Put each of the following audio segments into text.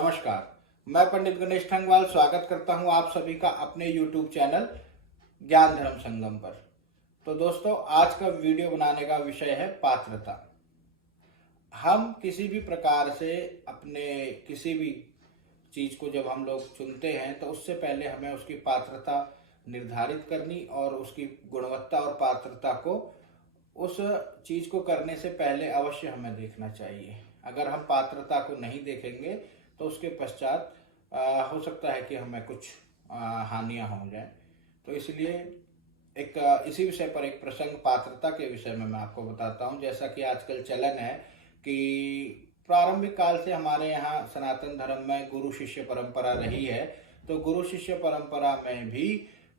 नमस्कार। मैं पंडित गणेश ठंगवाल स्वागत करता हूं आप सभी का अपने YouTube चैनल ज्ञान धर्म संगम पर। तो दोस्तों, आज का वीडियो बनाने का विषय है पात्रता। हम किसी भी प्रकार से अपने किसी भी चीज को जब हम लोग चुनते हैं तो उससे पहले हमें उसकी पात्रता निर्धारित करनी और उसकी गुणवत्ता और पात्रता को उस चीज को करने से पहले अवश्य हमें देखना चाहिए। अगर हम पात्रता को नहीं देखेंगे तो उसके पश्चात हो सकता है कि हमें कुछ हानियां हो जाए। तो इसलिए इसी विषय पर एक प्रसंग पात्रता के विषय में मैं आपको बताता हूं। जैसा कि आजकल चलन है कि प्रारंभिक काल से हमारे यहाँ सनातन धर्म में गुरु शिष्य परंपरा रही है। तो गुरु शिष्य परंपरा में भी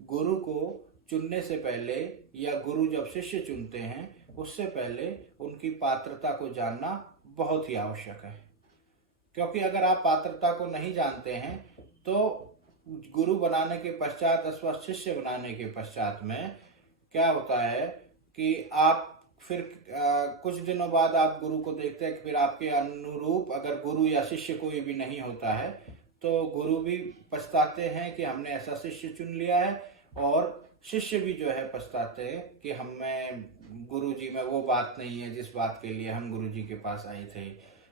गुरु को चुनने से पहले या गुरु जब शिष्य चुनते हैं उससे पहले उनकी पात्रता को जानना बहुत ही आवश्यक है। क्योंकि अगर आप पात्रता को नहीं जानते हैं तो गुरु बनाने के पश्चात अथवा शिष्य बनाने के पश्चात में क्या होता है कि आप फिर कुछ दिनों बाद आप गुरु को देखते हैं कि फिर आपके अनुरूप अगर गुरु या शिष्य कोई भी नहीं होता है तो गुरु भी पछताते हैं कि हमने ऐसा शिष्य चुन लिया है, और शिष्य भी जो है पछताते हैं कि हमें गुरु जी में वो बात नहीं है जिस बात के लिए हम गुरु जी के पास आए थे,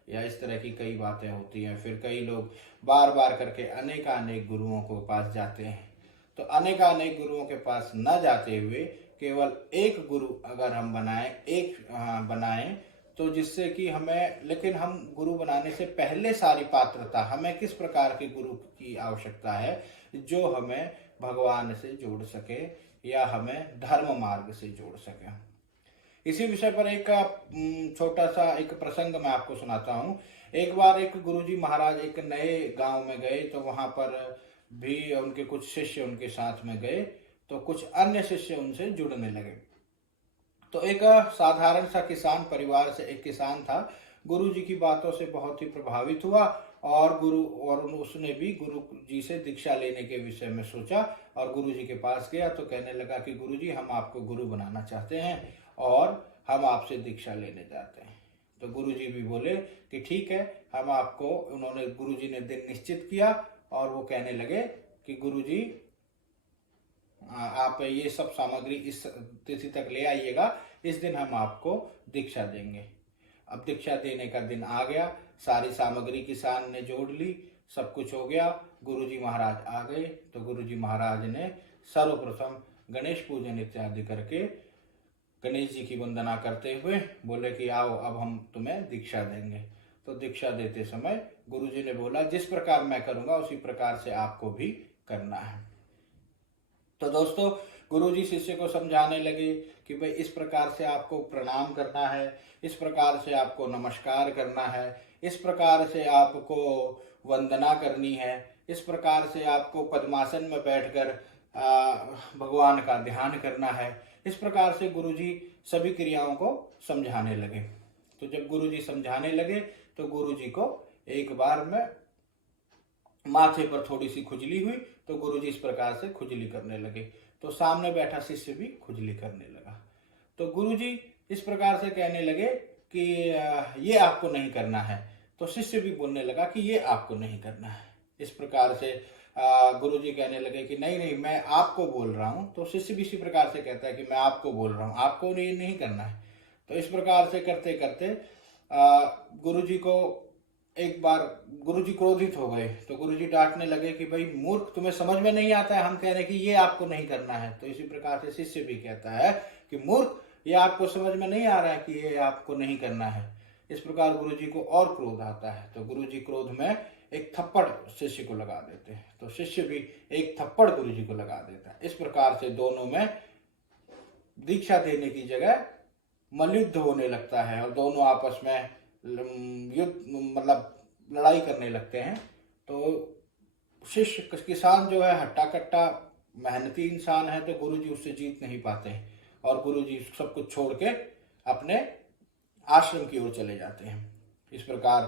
या इस तरह की कई बातें होती हैं। फिर कई लोग बार बार करके अनेकानेक गुरुओं के पास जाते हैं। तो अनेकानेक गुरुओं के पास न जाते हुए केवल एक गुरु अगर हम बनाएं तो जिससे कि हमें, लेकिन हम गुरु बनाने से पहले सारी पात्रता, हमें किस प्रकार के गुरु की आवश्यकता है जो हमें भगवान से जोड़ सके या हमें धर्म मार्ग से जोड़ सके। इसी विषय पर एक छोटा सा एक प्रसंग मैं आपको सुनाता हूँ। एक बार एक गुरुजी महाराज एक नए गांव में गए, तो वहां पर भी उनके कुछ शिष्य उनके साथ में गए, तो कुछ अन्य शिष्य उनसे जुड़ने लगे। तो एक साधारण सा किसान परिवार से एक किसान था, गुरु जी की बातों से बहुत ही प्रभावित हुआ और उसने भी गुरु जी से दीक्षा लेने के विषय में सोचा और गुरु जी के पास गया। तो कहने लगा कि गुरु जी, हम आपको गुरु बनाना चाहते हैं और हम आपसे दीक्षा लेने जाते हैं। तो गुरु जी भी बोले कि ठीक है, हम आपको, उन्होंने, गुरु जी ने दिन निश्चित किया और वो कहने लगे कि गुरु जी आप ये सब सामग्री इस तिथि तक ले आइएगा, इस दिन हम आपको दीक्षा देंगे। अब दीक्षा देने का दिन आ गया, सारी सामग्री किसान ने जोड़ ली, सब कुछ हो गया, गुरुजी महाराज आ गए। तो गुरुजी महाराज ने सर्वप्रथम गणेश पूजन इत्यादि करके गणेश जी की वंदना करते हुए बोले कि आओ, अब हम तुम्हें दीक्षा देंगे। तो दीक्षा देते समय गुरुजी ने बोला, जिस प्रकार मैं करूंगा उसी प्रकार से आपको भी करना है। तो दोस्तों, गुरुजी शिष्य को समझाने लगे कि भाई इस प्रकार से आपको प्रणाम करना है, इस प्रकार से आपको नमस्कार करना है, इस प्रकार से आपको वंदना करनी है, इस प्रकार से आपको पद्मासन में बैठकर भगवान का ध्यान करना है। इस प्रकार से गुरुजी सभी क्रियाओं को समझाने लगे। तो जब गुरुजी समझाने लगे तो गुरुजी को एक बार में माथे पर थोड़ी सी खुजली हुई, तो गुरुजी इस प्रकार से खुजली करने लगे। तो सामने बैठा शिष्य भी खुजली करने लगा। तो गुरुजी इस प्रकार से कहने लगे कि ये आपको नहीं करना है। तो शिष्य भी बोलने लगा कि ये आपको नहीं करना है। इस प्रकार से गुरुजी कहने लगे कि नहीं नहीं, मैं आपको बोल रहा हूँ। तो शिष्य भी इसी प्रकार से कहता है कि मैं आपको बोल रहा हूँ, आपको ये नहीं करना है। तो इस प्रकार से करते करते गुरुजी को एक बार गुरुजी क्रोधित हो गए। तो गुरुजी डांटने लगे कि भाई मूर्ख, तुम्हें समझ में नहीं आता है, हम कह रहे कि ये आपको नहीं करना है। तो इसी प्रकार से शिष्य भी कहता है कि मूर्ख, ये आपको समझ में नहीं आ रहा है कि ये आपको नहीं करना है। इस प्रकार गुरुजी को और क्रोध आता है। तो गुरुजी क्रोध में एक थप्पड़ शिष्य को लगा देते हैं। तो शिष्य भी एक थप्पड़ गुरुजी को लगा देता है। इस प्रकार से दोनों में दीक्षा देने की जगह मल्लयुद्ध होने लगता है और दोनों आपस में युद्ध, मतलब लड़ाई करने लगते हैं। तो शिष्य, किसान जो है हट्टा कट्टा मेहनती इंसान है, तो गुरुजी उससे जीत नहीं पाते हैं और गुरुजी सब कुछ छोड़ के अपने आश्रम की ओर चले जाते हैं। इस प्रकार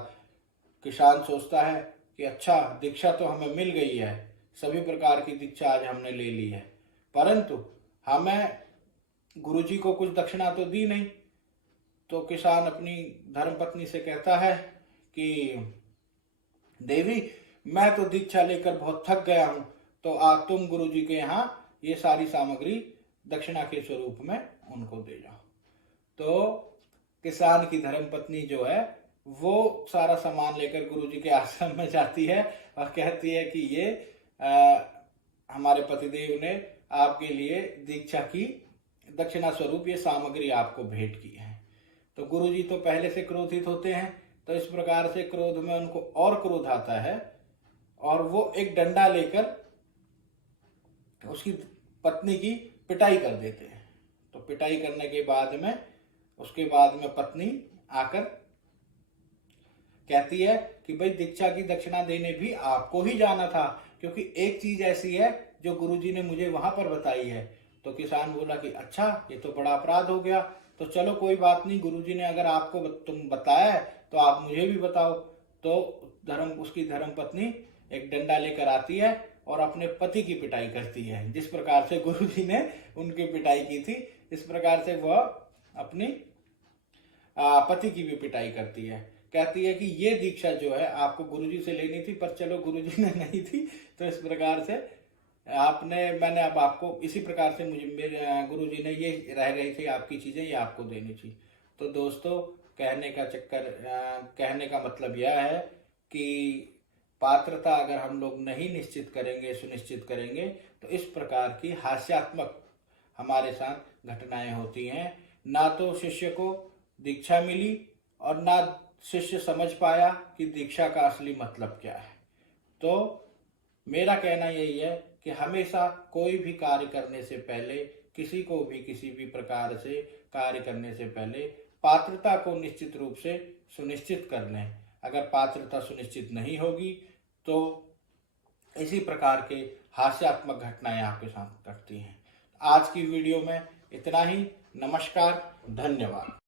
किसान सोचता है कि अच्छा, दीक्षा तो हमें मिल गई है, सभी प्रकार की दीक्षा आज हमने ले ली है, परंतु हमें गुरुजी को कुछ दक्षिणा तो दी नहीं। तो किसान अपनी धर्मपत्नी से कहता है कि देवी मैं तो दीक्षा लेकर बहुत थक गया हूं, तो तुम गुरुजी के यहाँ ये सारी सामग्री दक्षिणा के स्वरूप में उनको दे जाओ। तो किसान की धर्मपत्नी जो है वो सारा सामान लेकर गुरुजी के आश्रम में जाती है और कहती है कि ये हमारे पतिदेव ने आपके लिए दीक्षा की दक्षिणा स्वरूप ये सामग्री आपको भेंट की है। तो गुरुजी तो पहले से क्रोधित होते हैं, तो इस प्रकार से क्रोध में उनको और क्रोध आता है और वो एक डंडा लेकर उसकी पत्नी की पिटाई कर देते हैं। तो पिटाई करने के बाद में उसके बाद में पत्नी आकर कहती है कि भाई दीक्षा की दक्षिणा देने भी आपको ही जाना था, क्योंकि एक चीज ऐसी है जो गुरुजी ने मुझे वहां पर बताई है। तो किसान बोला कि अच्छा, ये तो बड़ा अपराध हो गया, तो चलो कोई बात नहीं, गुरुजी ने अगर आपको तुम बताया है तो आप मुझे भी बताओ। तो उसकी धर्म पत्नी एक डंडा लेकर आती है और अपने पति की पिटाई करती है। जिस प्रकार से गुरुजी ने उनकी पिटाई की थी, इस प्रकार से वह अपनी पति की भी पिटाई करती है। कहती है कि ये दीक्षा जो है आपको गुरुजी से लेनी थी, पर चलो गुरुजी ने नहीं थी, तो इस प्रकार से मैंने अब आपको इसी प्रकार से मेरे गुरुजी ने ये रह गई थी आपकी चीजें, ये आपको देनी थी। तो दोस्तों कहने का मतलब यह है कि पात्रता अगर हम लोग नहीं निश्चित करेंगे, सुनिश्चित करेंगे, तो इस प्रकार की हास्यात्मक हमारे साथ घटनाएं होती हैं। ना तो शिष्य को दीक्षा मिली और ना शिष्य समझ पाया कि दीक्षा का असली मतलब क्या है। तो मेरा कहना यही है कि हमेशा कोई भी कार्य करने से पहले, किसी को भी किसी भी प्रकार से कार्य करने से पहले पात्रता को निश्चित रूप से सुनिश्चित कर लें। अगर पात्रता सुनिश्चित नहीं होगी तो इसी प्रकार के हास्यात्मक घटनाएं आपके साथ घटती हैं। आज की वीडियो में इतना ही। नमस्कार, धन्यवाद।